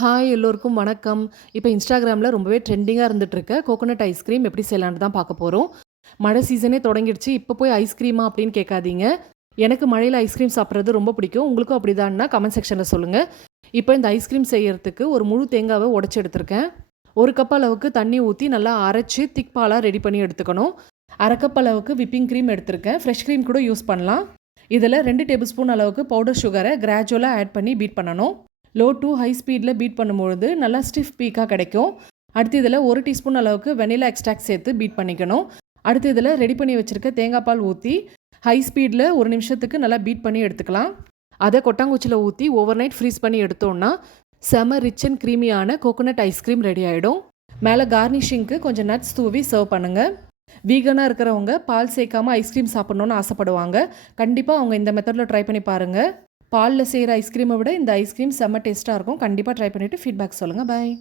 Hi எல்லோருக்கும் வணக்கம். இப்போ இன்ஸ்டாகிராமில் ரொம்பவே ட்ரெண்டிங்காக இருந்துகிட்ருக்க கோகோனட் ஐஸ்கிரீம் எப்படி செய்யலான்னு தான் பார்க்க போகிறோம். மழை சீசனே தொடங்கிடுச்சு, இப்போ போய் ஐஸ்கிரீமா அப்படின்னு கேட்காதீங்க. எனக்கு மழையில் ஐஸ்கிரீம் சாப்பிட்றது ரொம்ப பிடிக்கும். உங்களுக்கும் அப்படிதான்னா கமெண்ட் செக்ஷனில் சொல்லுங்கள். இப்போ இந்த ஐஸ்கிரீம் செய்யறதுக்கு ஒரு முழு தேங்காவை உடச்சி எடுத்திருக்கேன். ஒரு கப் அளவுக்கு தண்ணி ஊற்றி நல்லா அரைச்சி திக் பாலாக ரெடி பண்ணி எடுத்துக்கணும். அரை கப் அளவுக்கு விப்பிங் க்ரீம் எடுத்திருக்கேன். ஃப்ரெஷ் க்ரீம் கூட யூஸ் பண்ணலாம். இதில் 2 டேபிள் ஸ்பூன் அளவுக்கு பவுடர் சுகரை கிராஜுவலாக ஆட் பண்ணி பீட் பண்ணணும். லோ டு ஹை ஸ்பீடில் பீட் பண்ணும்பொழுது நல்லா ஸ்டிஃப் பீக்காக கிடைக்கும். அடுத்து இதில் 1 டீஸ்பூன் அளவுக்கு வெனிலா எக்ஸ்ட்ராக்ட் சேர்த்து பீட் பண்ணிக்கணும். அடுத்து இதில் ரெடி பண்ணி வச்சுருக்க தேங்காய் பால் ஊற்றி ஹை ஸ்பீடில் 1 நிமிஷத்துக்கு நல்லா பீட் பண்ணி எடுத்துக்கலாம். அதை கொட்டாங்குச்சியில் ஊற்றி ஓவர் நைட் ஃப்ரீஸ் பண்ணி எடுத்தோன்னா செம ரிச் அண்ட் க்ரீமியான கோகோனட் ஐஸ்கிரீம் ரெடி ஆகிடும். மேலே கார்னிஷிங்க்கு கொஞ்சம் நட்ஸ் தூவி சர்வ் பண்ணுங்கள். வீகனாக இருக்கிறவங்க பால் சேர்க்காமல் ஐஸ்கிரீம் சாப்பிட்ணுன்னு ஆசைப்படுவாங்க. கண்டிப்பாக அவங்க இந்த மெத்தடில் ட்ரை பண்ணி பாருங்கள். பாலில் செய்கிற ஐஸ்கிரீமை விட இந்த ஐஸ்கிரீம் செம்ம டேஸ்ட்டாக இருக்கும். கண்டிப்பாக ட்ரை பண்ணிவிட்டு ஃபீட்பேக் சொல்லுங்கள். பாய்.